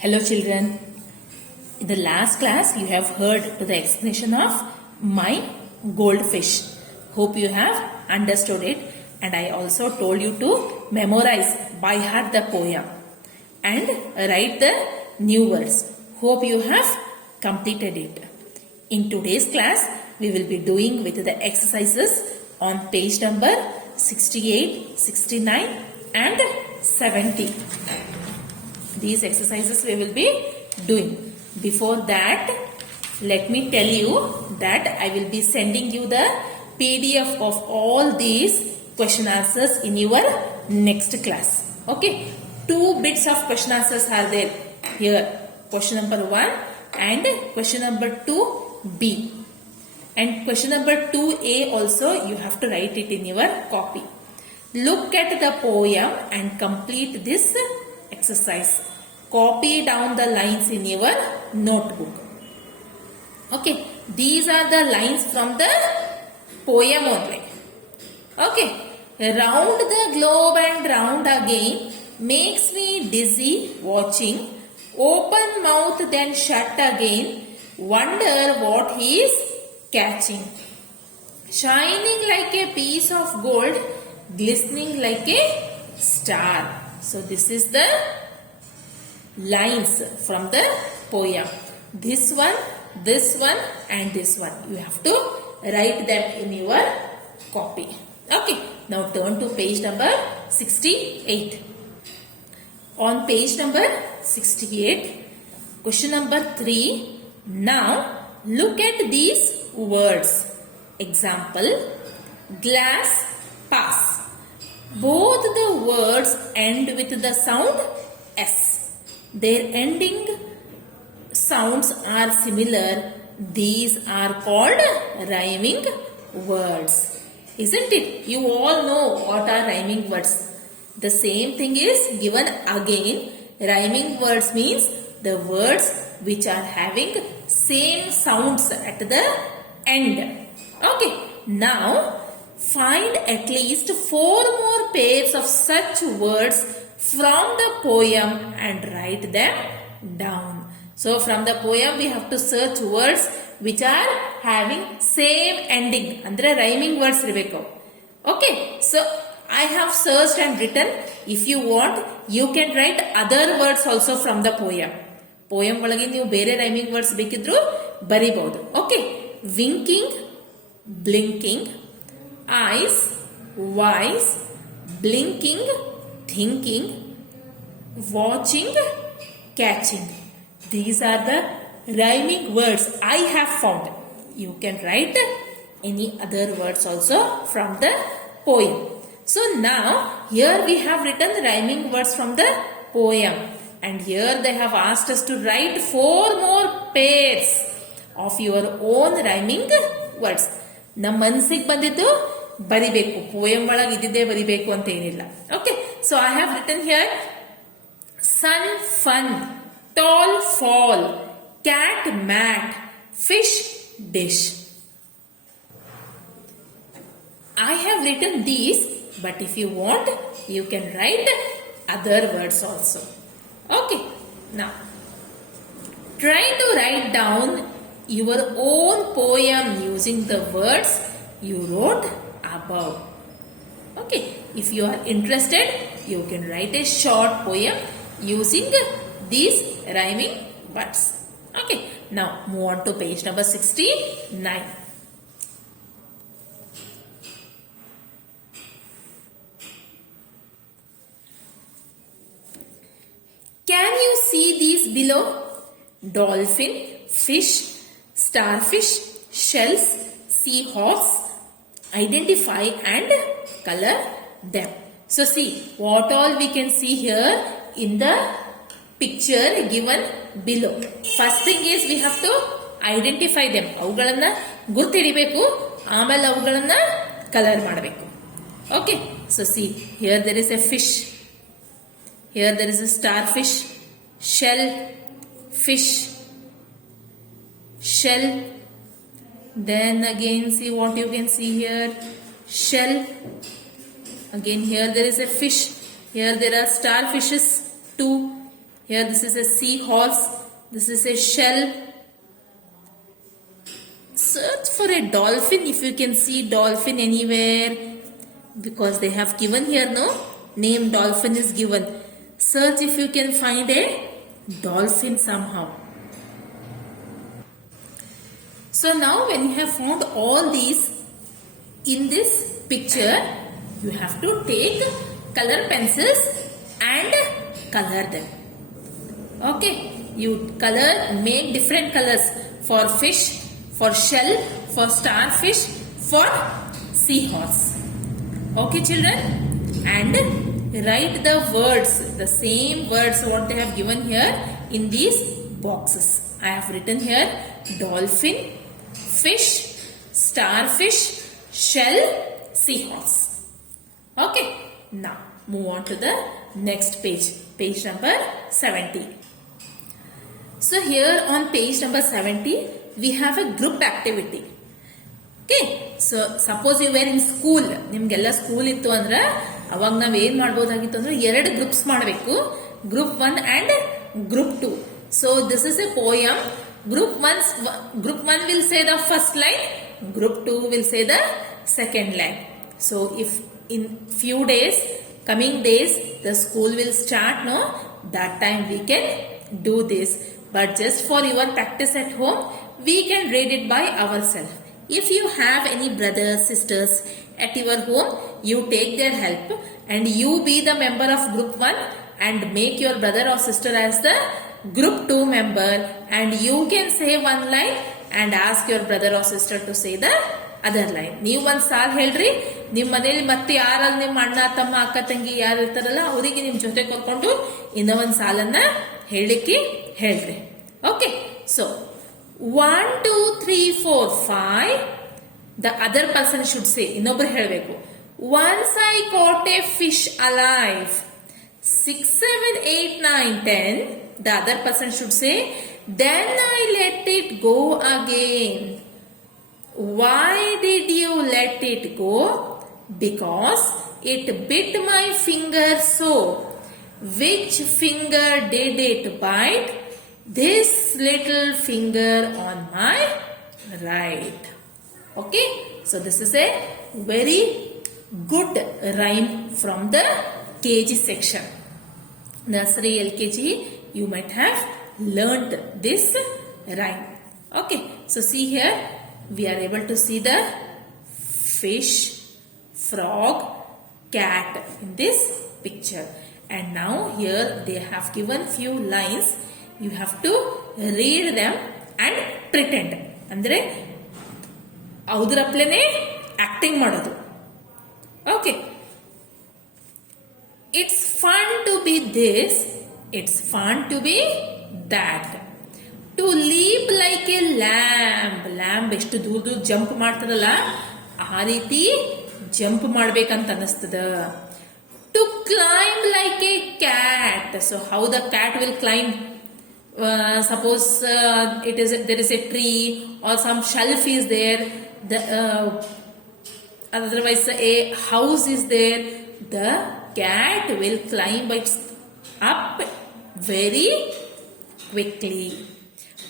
Hello children. In the last class you have heard to the explanation of my goldfish. Hope you have understood it, and I also told you to memorize by heart the poem and write the new words. Hope you have completed it. In today's class we will be doing with the exercises on page number 68, 69 and 70. These exercises we will be doing. Before that, let me tell you that I will be sending you the PDF of all these question answers in your next class. Okay, 2 bits of question answers are there here. Question number 1 and question number 2B. And question number 2A also you have to write it in your copy. Look at the poem and complete this exercise. Copy down the lines in your notebook. Okay, these are the lines from the poem only. Okay, round the globe and round again makes me dizzy watching. Open mouth then shut again. Wonder what he is catching. Shining like a piece of gold, glistening like a star. So this is the lines from the poem. This one and this one. You have to write them in your copy. Okay. Now turn to page number 68. On page number 68, question number 3. Now look at these words. Example, glass pass. Both the words end with the sound S. Their ending sounds are similar. These are called rhyming words. Isn't it? You all know what are rhyming words. The same thing is given again. Rhyming words means the words which are having same sounds at the end. Okay. Now find at least 4 more pairs of such words from the poem and write them down. So from the poem we have to search words which are having same ending. Andre rhyming words irbeku. Okay. So I have searched and written. If you want, you can write other words also from the poem. Poem ಒಳಗೆ ನೀವು ಬೇರೆ rhyming words ಬೇಕಿದ್ರು ಬರಿಬಹುದು. Okay. Winking, blinking, eyes, wise, blinking, thinking, watching, catching. These are the rhyming words I have found. You can write any other words also from the poem. So now here we have written rhyming words from the poem, and here they have asked us to write 4 more pairs of your own rhyming words. ನಮ್ಮ ಮನಸ್ಸಿಗೆ ಬಂದಿದ್ದು ಬರಿಬೇಕು. Poem ಒಳಗೆ ಇದ್ದಿದ್ದೇ ಬರಿಬೇಕು ಅಂತ ಏನಿಲ್ಲ. Okay, so I have written here sun fun, tall fall, cat mat, fish dish. I have written these, but if you want, you can write other words also. Okay, now try to write down your own poem using the words you wrote above. Okay, if you are interested, you can write a short poem using these rhyming words. Okay, now move on to page number 69. Can you see these below? Dolphin, fish, starfish, shells, seahorse. Identify and color them. So see what all we can see here in the picture given below. First thing is we have to identify them. ಅವುಗಳನ್ನ ಗುರ್ತಿಡಿಬೇಕು, ಆಮೇಲೆ ಅವುಗಳನ್ನ colour ಮಾಡಬೇಕು. Okay, so see here there is a fish. Here there is a starfish, shell, fish, shell. Then again see what you can see here, shell. Again here there is a fish. Here there are starfishes too. Here this is a seahorse. This is a shell. Search for a dolphin if you can see dolphin anywhere. Because they have given here, no? Name dolphin is given. Search if you can find a dolphin somehow. So now when you have found all these in this picture, you have to take color pencils and color them. Okay, you color, make different colors for fish, for shell, for starfish, for seahorse. Okay children, and write the words, the same words what they have given here in these boxes. I have written here dolphin, fish, starfish, shell, seahorse. Okay, now move on to the next page, page number 70. So here on page number 70, we have a group activity. Okay, so suppose you were in school, ನಿಮ್ಗೆಲ್ಲ school ಇತ್ತು ಅಂದ್ರೆ ಅವಾಗ ನಾವ್ ಏನ್ ಮಾಡಬಹುದಾಗಿತ್ತು ಅಂದ್ರೆ ಎರಡು groups ಮಾಡಬೇಕು, group 1 and group 2. So this is a poem. Group 1 will say the first line, group 2 will say the second line. So if in few days, coming days, the school will start, no, that time we can do this. But just for your practice at home, we can read it by ourselves. If you have any brothers, sisters at your home, you take their help and you be the member of group 1 and make your brother or sister as the group 2 member, and you can say one line and ask your brother or sister to say the other line. ನೀವು ಒಂದ್ ಸಾಲ್ ಹೇಳ್ರಿ, ನಿಮ್ ಮನೇಲಿ ಮತ್ತೆ ಯಾರಲ್ಲಿ ನಿಮ್ಮ ಅಣ್ಣ ತಮ್ಮ ಅಕ್ಕ ತಂಗಿ ಯಾರು ಇರ್ತಾರಲ್ಲ ಅವರಿಗೆ ನಿಮ್ ಜೊತೆ ಕರ್ಕೊಂಡು ಇನ್ನ ಒಂದ್ ಸಾಲನ್ನ ಹೇಳಿಕ್ಕೆ ಹೇಳ್ರಿ. Okay, so 1 2 3 4 5, the other person should say, ಇನ್ನೊಬ್ರು ಹೇಳಬೇಕು. Once I caught a fish alive. 6 7 8 9 10, the other person should say, then I let it go again. Why did you let it go? Because it bit my finger so. Which finger did it bite? This little finger on my right. Okay, so this is a very good rhyme from the KG section. Nursery LKG, you might have learnt this rhyme. Okay, so see here, we are able to see the fish, frog, cat in this picture. And now here they have given few lines. You have to read them and pretend. ಅಂದ್ರೆ ಅವರಪ್ಲೇನೆ acting ಮಾಡೋದು. Okay. It's fun to be this. It's fun to be that. To leap like a lamb. Lamb ಎಷ್ಟು ದೂರ ದೂರ jump ಮಾಡ್ತದಲ್ಲ ಆ ರೀತಿ jump ಮಾಡ್ಬೇಕಂತ ಅನಿಸ್ತದ. To climb like a cat. So how the cat will climb? Suppose there is a tree or some shelf is there. Otherwise a house is there. The cat will climb up very quickly.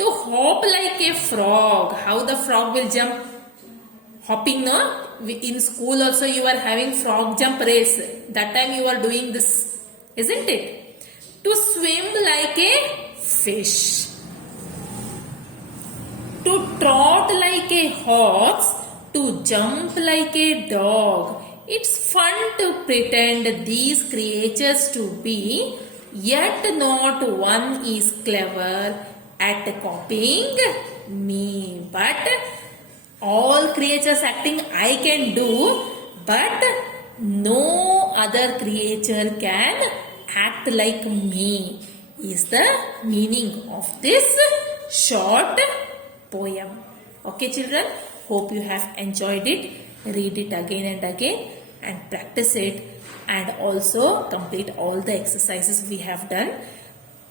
To hop like a frog. How the frog will jump? Hopping, no? In school also you are having frog jump race. That time you are doing this, isn't it? To swim like a fish. To trot like a horse. To jump like a dog. It's fun to pretend these creatures to be, yet not one is clever at copying me. But all creatures acting I can do, but no other creature can act like me, is the meaning of this short poem. Okay children, hope you have enjoyed it. Read it again and again and practice it, and also complete all the exercises we have done.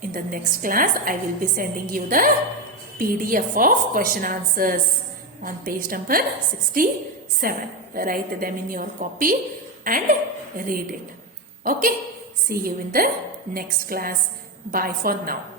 In the next class I will be sending you the PDF of question answers on page number 67. Write them in your copy and read it. Okay, see you in the next class. Bye for now.